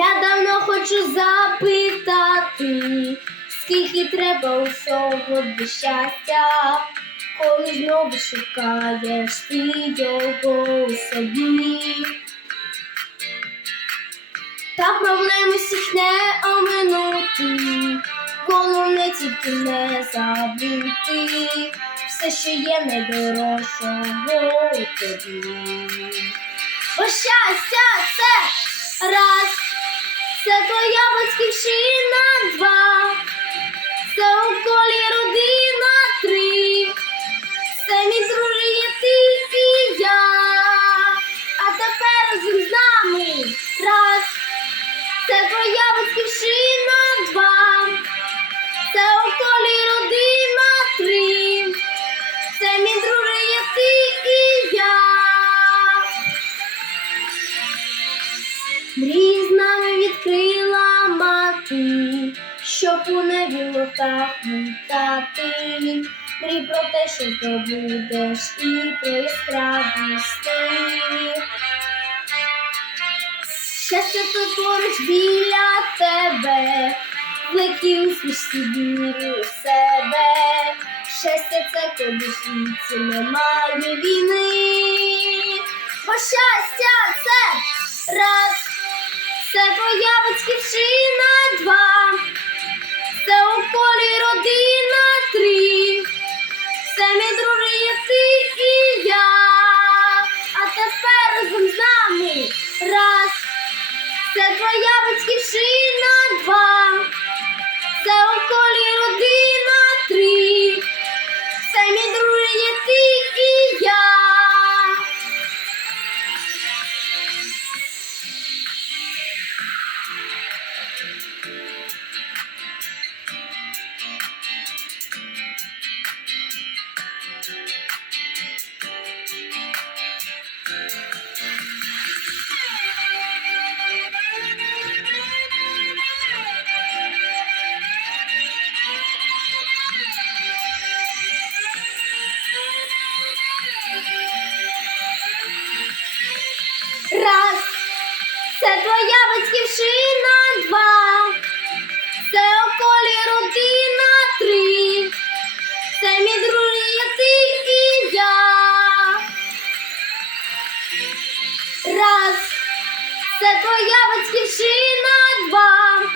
Я давно хочу запитати, скільки треба усього для щастя, коли знову шукаєш ти його у собі. Та проблем усіх не оминути, головне тільки не забути все, що є найдорожчого тобі. Бо щастя це твоя батьківщина два, це у колі родина три, це мій друже ти і я, а тепер з нами мати, щоб у небі лотах літати. Мрій про те, що здобудеш і про яскраві сни. Щастя тут поруч біля тебе, великі усмішці віри у себе. Щастя це коли в світі немає війни. Бо щастя це батьківщина два, це у колі родина три, це мій друже є ти і я, а тепер разом з нами раз, це твоя батьківщина два, Твоя батьківщина, два, це у колі родина три, це мій друже ти і я. Раз, це твоя батьківщина, два,